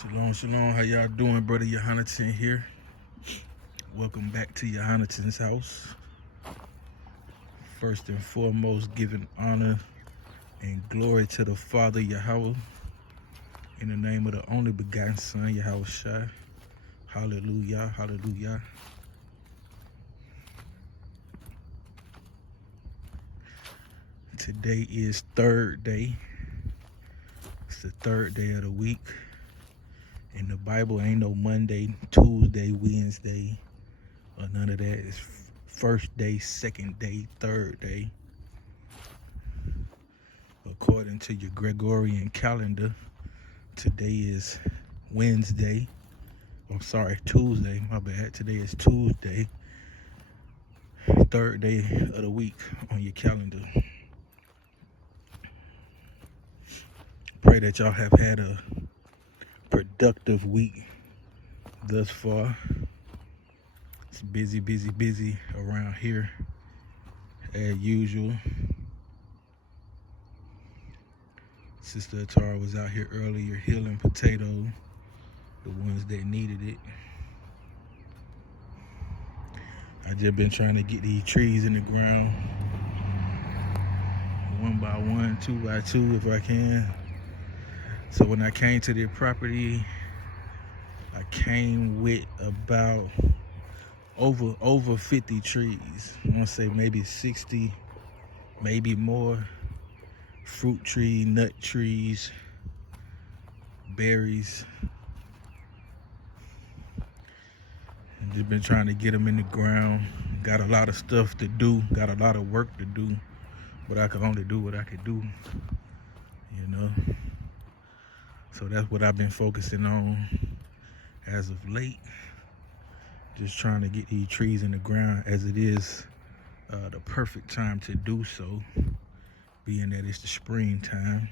Shalom, shalom. How y'all doing, brother Yohanatan here? Welcome back to Yohanatan's house. First and foremost, giving honor and glory to the Father Yahweh in the name of the only begotten Son, Yahweh Shai. Hallelujah, hallelujah. Today is third day. It's the third day of the week. In the Bible, ain't no Monday, Tuesday, Wednesday, or none of that. It's first day, second day, third day. According to your Gregorian calendar, today is Wednesday. I'm sorry, Tuesday. My bad. Today is Tuesday, third day of the week on your calendar. Pray that y'all have had a productive week thus far. It's busy around here as usual. Sister Atara was out here earlier healing potatoes, the ones that needed it. I just been trying to get these trees in the ground, one by one, two by two if I can. So when I came to the property, I came with about over 50 trees. I want to say maybe 60, maybe more. Fruit tree, nut trees, berries. Just been trying to get them in the ground. Got a lot of stuff to do, got a lot of work to do, but I can only do what I can do, you know. So that's what I've been focusing on as of late. Just trying to get these trees in the ground, as it is the perfect time to do so, being that it's the springtime.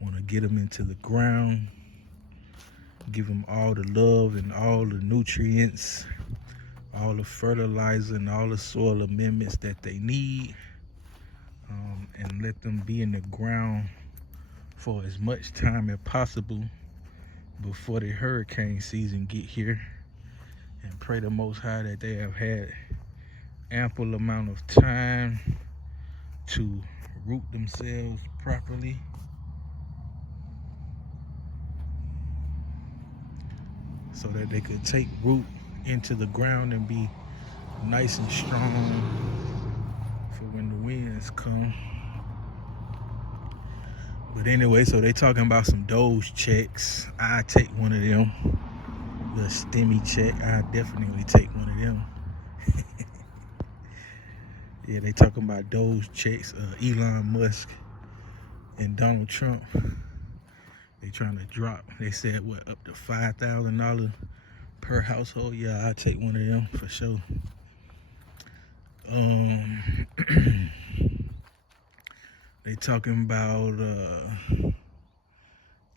Want to get them into the ground, give them all the love and all the nutrients, all the fertilizer and all the soil amendments that they need, and let them be in the ground for as much time as possible before the hurricane season get here. And pray the Most High that they have had ample amount of time to root themselves properly, so that they could take root into the ground and be nice and strong for when the winds come. But anyway, so they talking about some Doge checks. I take one of them. The STEMI check. I definitely take one of them. Yeah, they talking about Doge checks. Elon Musk and Donald Trump. They trying to drop. They said what, up to $5,000 per household. Yeah, I take one of them for sure. They talking about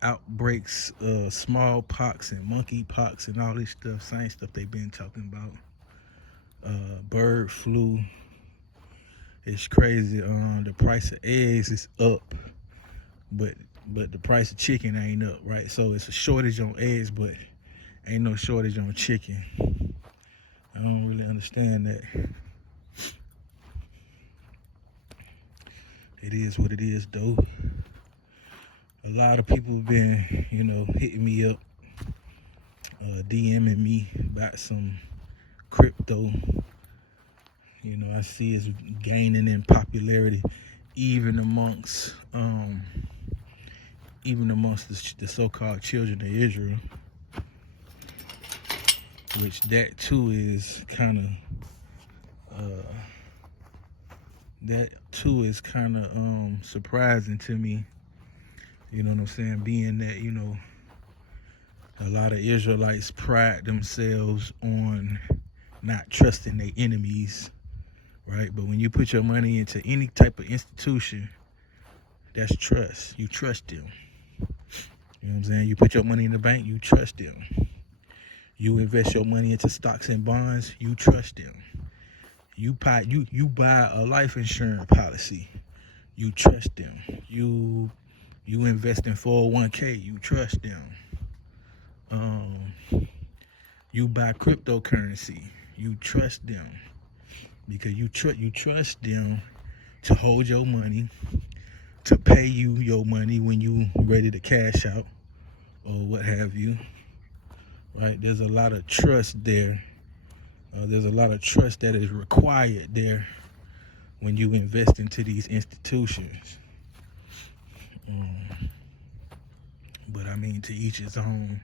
outbreaks, smallpox and monkeypox and all this stuff, same stuff they've been talking about. Bird flu. It's crazy. The price of eggs is up, but the price of chicken ain't up, right? So it's a shortage on eggs, but ain't no shortage on chicken. I don't really understand that. It is what it is, though. A lot of people have been, hitting me up, DMing me about some crypto. I see it's gaining in popularity, even amongst the so-called children of Israel, which that too is kind of surprising to me. You know what I'm saying? Being that, a lot of Israelites pride themselves on not trusting their enemies, right? But when you put your money into any type of institution, that's trust. You trust them. You know what I'm saying? You put your money in the bank, you trust them. You invest your money into stocks and bonds, you trust them. You buy a life insurance policy, you trust them. You invest in 401k, you trust them. Um, you buy cryptocurrency, you trust them because you trust them to hold your money, to pay you your money when you ready to cash out or what have you. Right? There's a lot of trust there. There's a lot of trust that is required there when you invest into these institutions. But I mean, to each his own.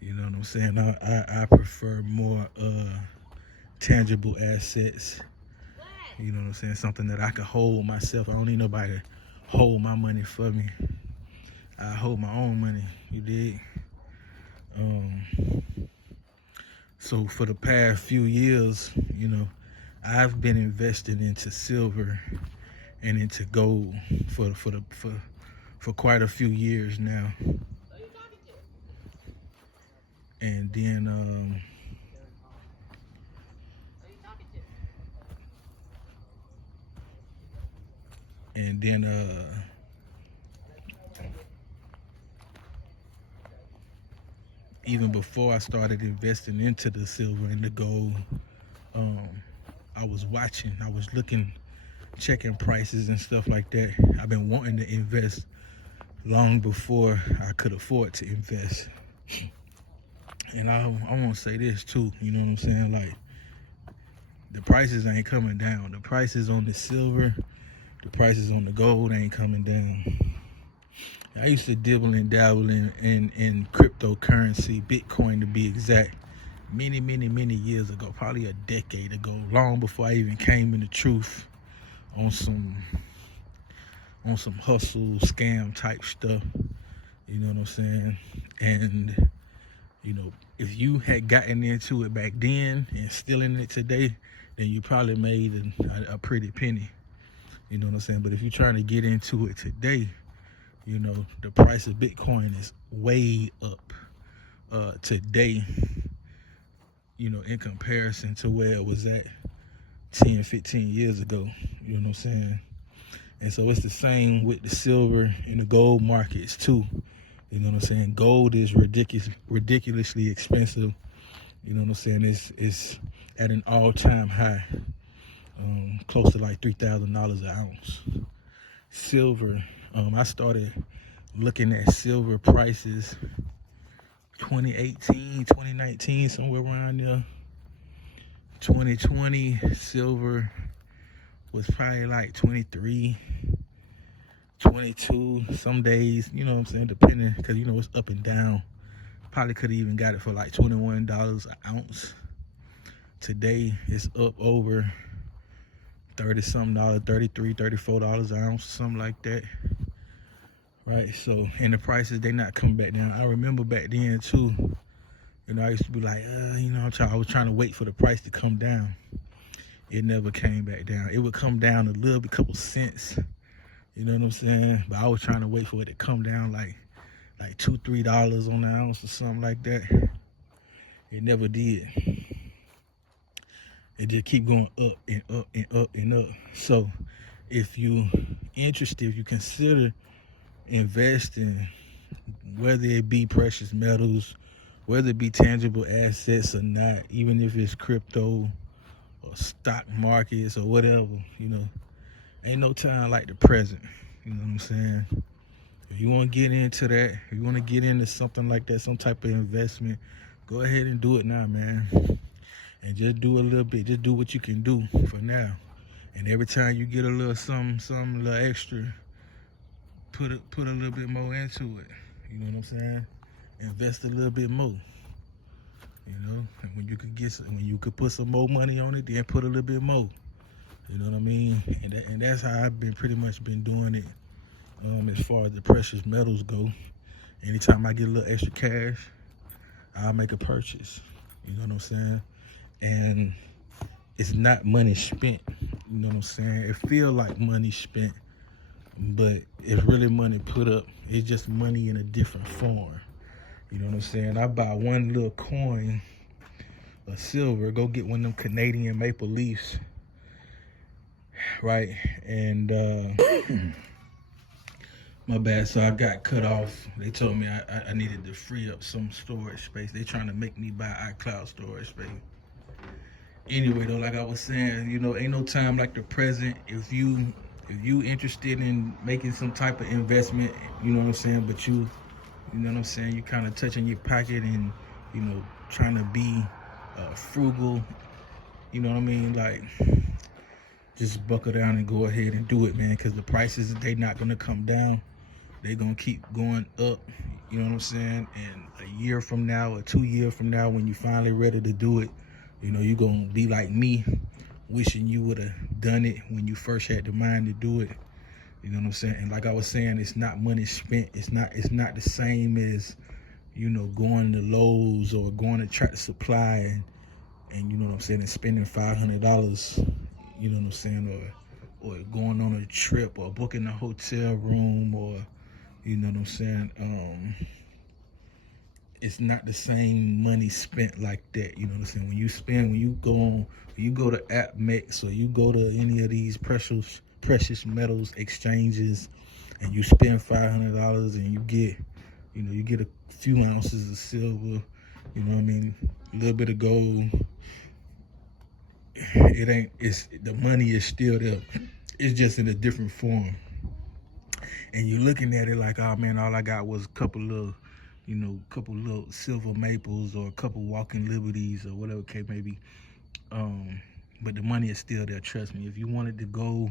You know what I'm saying? I prefer more tangible assets. You know what I'm saying? Something that I can hold myself. I don't need nobody to hold my money for me. I hold my own money. You dig? So for the past few years, I've been investing into silver and into gold for quite a few years now. And then even before I started investing into the silver and the gold, I was looking, checking prices and stuff like that. I've been wanting to invest long before I could afford to invest. And I want to say this too, you know what I'm saying? Like, the prices ain't coming down. The prices on the silver, the prices on the gold ain't coming down. I used to dibble and dabble in cryptocurrency, Bitcoin to be exact, many years ago, probably a decade ago, long before I even came into truth on some hustle, scam type stuff. You know what I'm saying? And, if you had gotten into it back then and still in it today, then you probably made a pretty penny. You know what I'm saying? But if you're trying to get into it today, the price of Bitcoin is way up today, in comparison to where it was at 10, 15 years ago. You know what I'm saying? And so it's the same with the silver and the gold markets too. You know what I'm saying? Gold is ridiculously expensive. You know what I'm saying? It's at an all-time high, close to like $3,000 an ounce. Silver, I started looking at silver prices 2018, 2019, somewhere around there. 2020, silver was probably like 23, 22, some days, you know what I'm saying, depending, because, it's up and down. Probably could have even got it for like $21 an ounce. Today, it's up over 30-something dollars, $33, $34 an ounce, something like that. Right, so, and the prices, they not coming back down. I remember back then, too, I used to be like, I was trying to wait for the price to come down. It never came back down. It would come down a little bit, couple cents. You know what I'm saying? But I was trying to wait for it to come down like $2, $3 on the ounce or something like that. It never did. It just keep going up and up and up and up. So if you interested, if you consider investing, whether it be precious metals, whether it be tangible assets or not, even if it's crypto or stock markets or whatever, ain't no time like the present. You know what I'm saying? If you want to get into that, if you want to get into something like that, some type of investment, go ahead and do it now, man. And just do a little bit. Just do what you can do for now. And every time you get a little something little extra, put a little bit more into it. You know what I'm saying? Invest a little bit more. And when you could put some more money on it, then put a little bit more. You know what I mean? And that's how I've been pretty much been doing it. As far as the precious metals go, anytime I get a little extra cash, I'll make a purchase. You know what I'm saying? And it's not money spent. You know what I'm saying? It feel like money spent, but it's really money put up. It's just money in a different form. You know what I'm saying? I buy one little coin of silver, go get one of them Canadian maple leafs, right? And My bad. So I got cut off. They told me I needed to free up some storage space. They trying to make me buy iCloud storage space. Anyway, though, like I was saying, ain't no time like the present. If you interested in making some type of investment, you know what I'm saying. But you know what I'm saying. You kind of touching your pocket and trying to be frugal. You know what I mean? Like, just buckle down and go ahead and do it, man. Because the prices, they not gonna come down. They gonna keep going up. You know what I'm saying? And a year from now or 2 years from now, when you finally ready to do it, you gonna be like me, wishing you would have done it when you first had the mind to do it. You know what I'm saying? And like I was saying, it's not money spent. It's not the same as going to Lowe's or going to Tractor Supply and you know what I'm saying, and spending $500. You know what I'm saying, or going on a trip or booking a hotel room or you know what I'm saying. It's not the same money spent like that. You know what I'm saying. When you go to AppMex or you go to any of these precious metals exchanges, and you spend $500 and you get a few ounces of silver. You know what I mean. A little bit of gold. It's the money is still there. It's just in a different form. And you're looking at it like, oh man, all I got was a couple little silver maples or a couple walking liberties or whatever case may be. But the money is still there. Trust me. If you wanted to go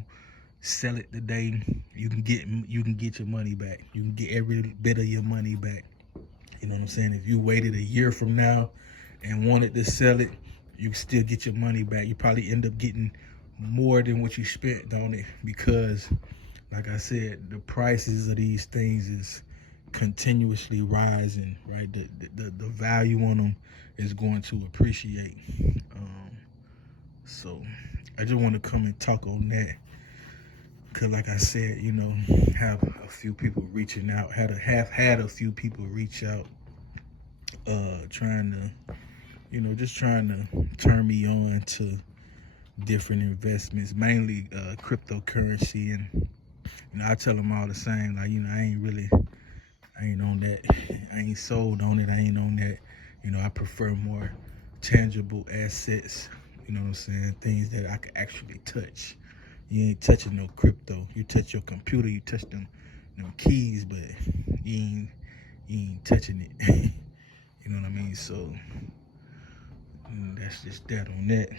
sell it today, you can get your money back. You can get every bit of your money back. You know what I'm saying? If you waited a year from now and wanted to sell it, you can still get your money back. You probably end up getting more than what you spent on it because, like I said, the prices of these things is continuously rising, right? The value on them is going to appreciate. So I just want to come and talk on that because, like I said, have a few people reaching out. Have had a few people reach out, trying to turn me on to different investments, mainly cryptocurrency. And I tell them all the same, like, I ain't on that. I ain't sold on it. I ain't on that. I prefer more tangible assets. You know what I'm saying? Things that I can actually touch. You ain't touching no crypto. You touch your computer. You touch them keys, but you ain't touching it. You know what I mean? So that's just that on that.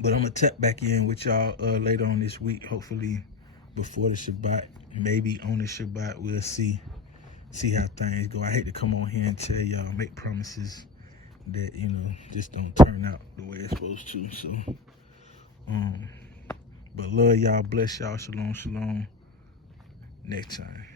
But I'm gonna tap back in with y'all later on this week. Hopefully before the Shabbat, maybe on the Shabbat. We'll see how things go. I hate to come on here and tell y'all, make promises that just don't turn out the way it's supposed to. So but love y'all, bless y'all, shalom, shalom. Next time.